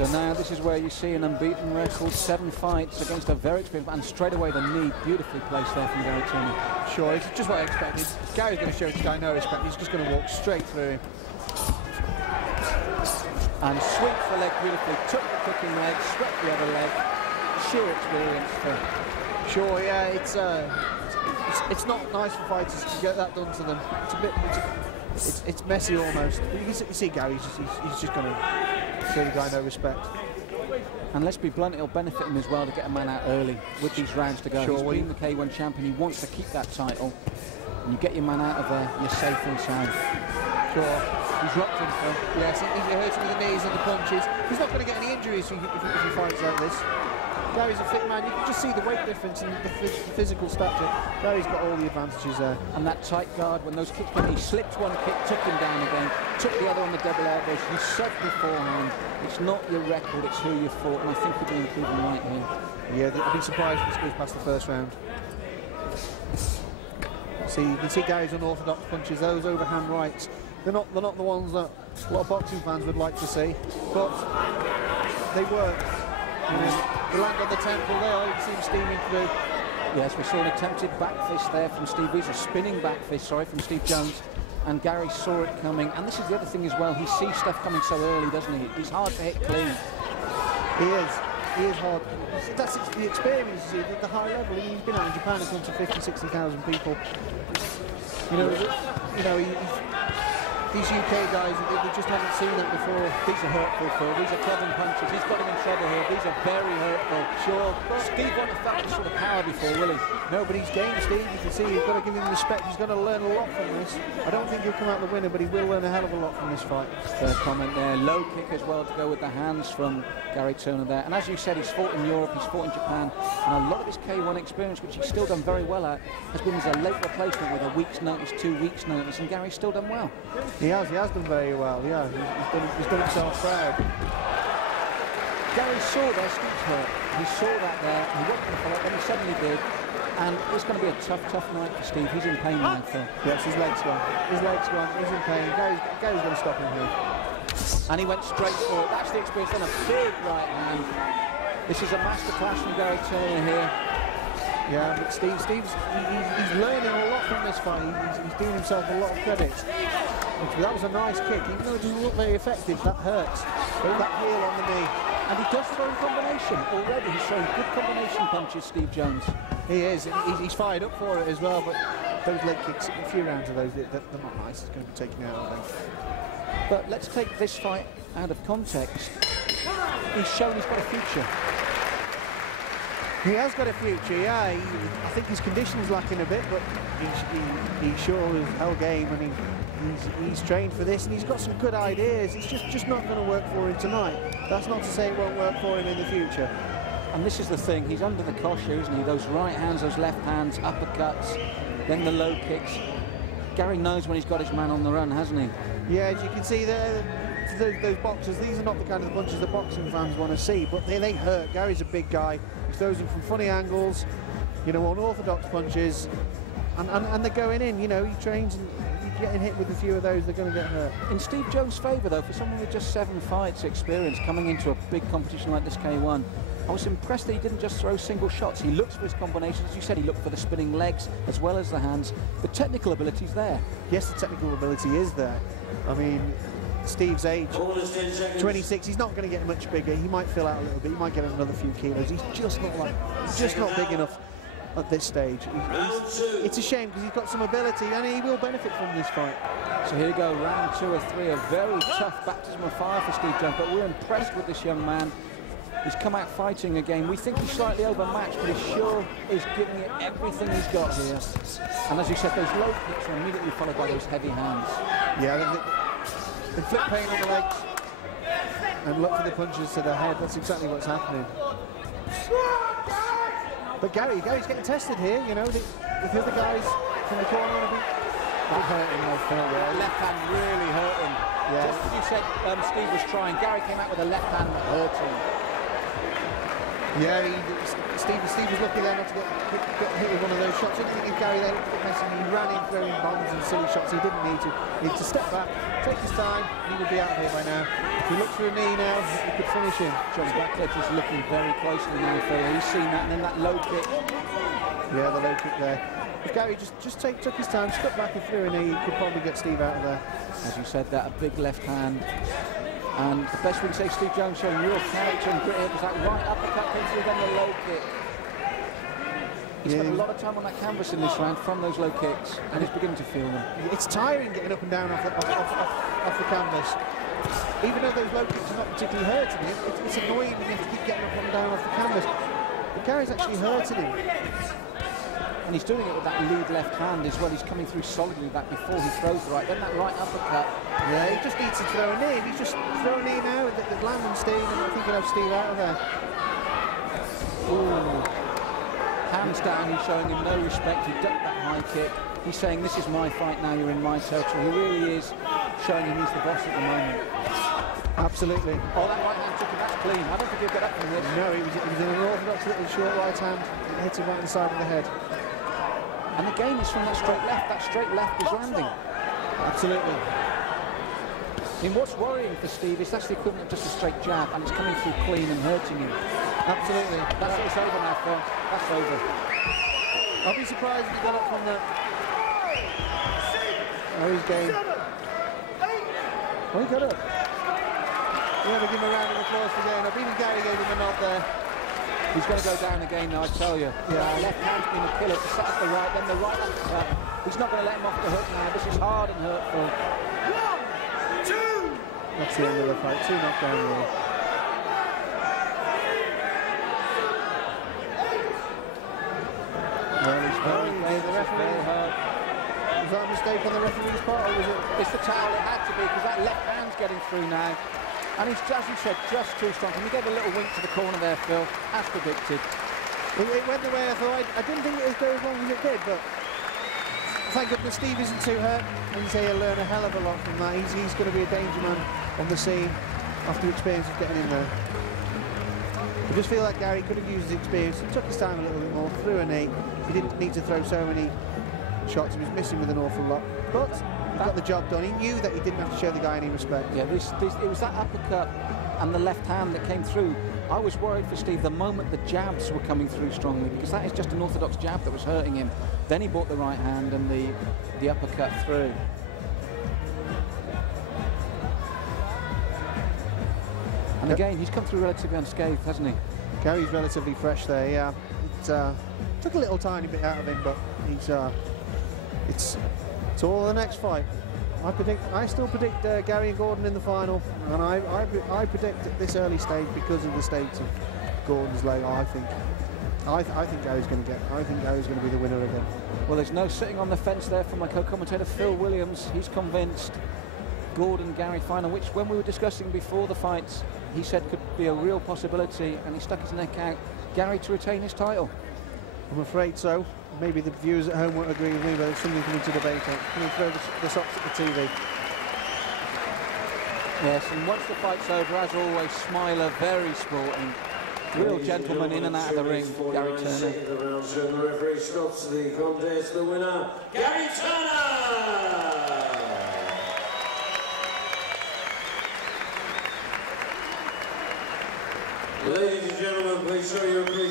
So now this is where you see an unbeaten record, 7 fights against a very experienced, and straight away the knee beautifully placed there from Gary Turner. Sure, it's just what I expected. Gary's going to show this guy no respect. He's just going to walk straight through him. And sweeps the leg beautifully, took the kicking leg, swept the other leg. Sheer experience for... Sure, yeah, it's not nice for fighters to get that done to them. It's a bit, it's messy almost. But you see Gary, he's just going to show the guy no respect. And let's be blunt, it'll benefit him as well to get a man out early with these rounds to go. Sure, he's been the K1 champion, he wants to keep that title. And you get your man out of there, you're safe and sound. Sure, he's rocked him. Yes, he hurts him with the knees and the punches. He's not going to get any injuries if he fights like this. Gary's a fit man. You can just see the weight difference and the physical stature. Gary's got all the advantages there. And that tight guard, when those kicks came, he slipped one kick, took him down again, took the other on the double elbows. You said beforehand, it's not your record, it's who you fought, and I think we're going to improve him right here. Yeah, I'd be surprised if this goes past the first round. See, you can see Gary's unorthodox punches, those overhand rights. They're not the ones that a lot of boxing fans would like to see, but they work. They land on the temple there, you can see him steaming through. Yes, we saw an attempted back fist there from Steve Weezer, spinning back fist, sorry, from Steve Jones. And Gary saw it coming. And this is the other thing as well, he sees stuff coming so early, doesn't he? He's hard to hit clean. He is hard. That's the experience, you see, the high level. He's been out in Japan in front of 50, 60,000 people. These UK guys, they just haven't seen that before. These are hurtful, Phil. These are clubbing punches. He's got him in trouble here. These are very hurtful. Sure. Steve won't have felt this sort of power before, will he? No, but he's game, Steve. You can see you've got to give him respect. He's going to learn a lot from this. I don't think he'll come out the winner, but he will learn a hell of a lot from this fight. Third comment there. Low kick as well to go with the hands from Gary Turner there. And as you said, he's fought in Europe, he's fought in Japan. And a lot of his K1 experience, which he's still done very well at, has been as a late replacement with a week's notice, 2 weeks' notice. And Gary's still done well. He has done very well, yeah. He's done himself proud. Gary saw there, Steve's hurt. He saw that there, he wasn't going to follow it, then he suddenly did. And it's going to be a tough night for Steve. He's in pain now, Phil. Yes, his leg's gone. His leg's gone. He's in pain. Gary's going to stop him here. And he went straight for it. That's the experience. Then a big right hand. This is a masterclass from Gary Turner here. Yeah, but Steve's he's learning a lot from this fight. He's doing himself a lot of credit. That was a nice kick. Even though it doesn't look very effective, that hurts. That heel on the knee. And he does throw in combination. Already he's throwing good combination punches, Steve Jones. He is. He's fired up for it as well, but those leg kicks, a few rounds of those, they're not nice. It's going to be taken out, I think. But let's take this fight out of context. He's shown he's got a future. He has got a future, yeah. I think his condition's lacking a bit, but he sure is hell game, and he's trained for this, and he's got some good ideas. It's just not going to work for him tonight. That's not to say it won't work for him in the future. And this is the thing, he's under the cosh here, isn't he? Those right hands, those left hands, uppercuts, then the low kicks. Gary knows when he's got his man on the run, hasn't he? Yeah, as you can see there, those boxers, these are not the kind of punches that boxing fans want to see, but they hurt. Gary's a big guy. He throws them from funny angles, unorthodox punches, and they're going in. He trains, and getting hit with a few of those, they're going to get hurt. In Steve Jones' favour, though, for someone with just 7 fights experience coming into a big competition like this K1, I was impressed that he didn't just throw single shots. He looks for his combinations. As you said, he looked for the spinning legs as well as the hands. The technical ability's there. Yes, the technical ability is there. I mean, Steve's age, 26, he's not going to get much bigger. He might fill out a little bit. He might get another few kilos. He's just not big enough at this stage. It's a shame because he's got some ability and he will benefit from this fight. So here we go, round 2 or 3, a very tough baptism of fire for Steve Jones, but we're impressed with this young man. He's come out fighting again. We think he's slightly overmatched, but he sure is giving it everything he's got here. And as you said, those low kicks are immediately followed by those heavy hands. Yeah, inflict pain on the legs and look for the punches to the head. That's exactly what's happening. But Gary's getting tested here. The other guys from the corner are that hurt him, I felt. Yeah, left hand really hurt him. Yeah. Just as you said, Steve was trying. Gary came out with a left hand that hurt him. Yeah, Steve was lucky there not to get hit with one of those shots. I didn't think Gary there looked at messing. He ran in throwing bombs and silly shots. He didn't need to. He needed to step back, take his time, and he would be out of here by now. He looks for a knee now. He could finish him. John Blackledge is looking very closely now, Phil. He's seen that, and then that low kick. Yeah, the low kick there. If Gary just took his time, stuck back and threw a knee, he could probably get Steve out of there. As you said, that a big left hand. And the best we can say, Steve Jones showing real character and grit here, was that right uppercut came through, then the low kick. He spent a lot of time on that canvas in this round from those low kicks, and he's beginning to feel them. It's tiring getting up and down off the canvas. Even though those low kicks are not particularly hurting him, it's annoying when you have to keep getting up and down off the canvas. But Gary's actually hurting him. And he's doing it with that lead left hand as well. He's coming through solidly back before he throws the right. Then that right uppercut. Yeah, he just needs to throw a knee. If he's just throwing a knee now with the land on Steve, and I think he'll have Steve out of there. Ooh. Hands down, he's showing him no respect. He ducked that high kick. He's saying, this is my fight now, you're in my territory. He really is showing him he's the boss at the moment. Absolutely. Oh, that right hand took him, that's clean. I don't think he'll get up from this. No, he was in an orthodox little short right hand. It hit him right in the side of the head. And again, it's from that straight left. That straight left is landing. Absolutely. I mean, what's worrying for Steve is that's the equivalent of just a straight jab, and it's coming through clean and hurting him. Absolutely. That's it, it's over now, Phil. That's over. I'll be surprised if he got up from that. Oh, he's game. Oh, he got up. Yeah, they give him a round of applause for getting up. Even Gary gave him a nod there. He's going to go down again now, I tell you. Yeah. Left hand's been a killer to set up the right, then the right uppercut. He's not going to let him off the hook now. This is hard and hurtful. 1, 2. That's the end of the fight. 2 knockdown rule. The referee. Was that a mistake on the referee's part, or was it? It's the towel, it had to be, because that left hand's getting through now. And he's, as you said, just too strong. And he gave a little wink to the corner there, Phil, as predicted. It went the way I thought. I didn't think it would go as long as it did, but thank goodness Steve isn't too hurt. And he's he'll learn a hell of a lot from that. He's going to be a danger man on the scene after the experience of getting in there. I just feel like Gary could have used his experience. He took his time a little bit more, threw a knee. He didn't need to throw so many shots. He was missing with an awful lot. But he got the job done. He knew that he didn't have to show the guy any respect. Yeah, it was that uppercut and the left hand that came through. I was worried for Steve the moment the jabs were coming through strongly, because that is just an orthodox jab that was hurting him. Then he brought the right hand and the uppercut through. And again, he's come through relatively unscathed, hasn't he? Gary's relatively fresh there, yeah. It took a little tiny bit out of him, but he's it's all the next fight. I still predict Gary and Gordon in the final, and I predict at this early stage, because of the state of Gordon's leg, I think Gary's going to be the winner again. Well, there's no sitting on the fence there from my co-commentator Phil Williams. He's convinced Gordon-Gary final, which when we were discussing before the fights, he said could be a real possibility, and he stuck his neck out. Gary to retain his title. I'm afraid so. Maybe the viewers at home won't agree with me, but it's something for me to debate on. Can you throw the socks at the TV? Yes, and once the fight's over, as always, Smiler, very sporting. Real gentleman in and out of the ring, Gary Turner. The referee stops the contest. The winner, Gary Turner! Ladies and gentlemen, please show your appreciation.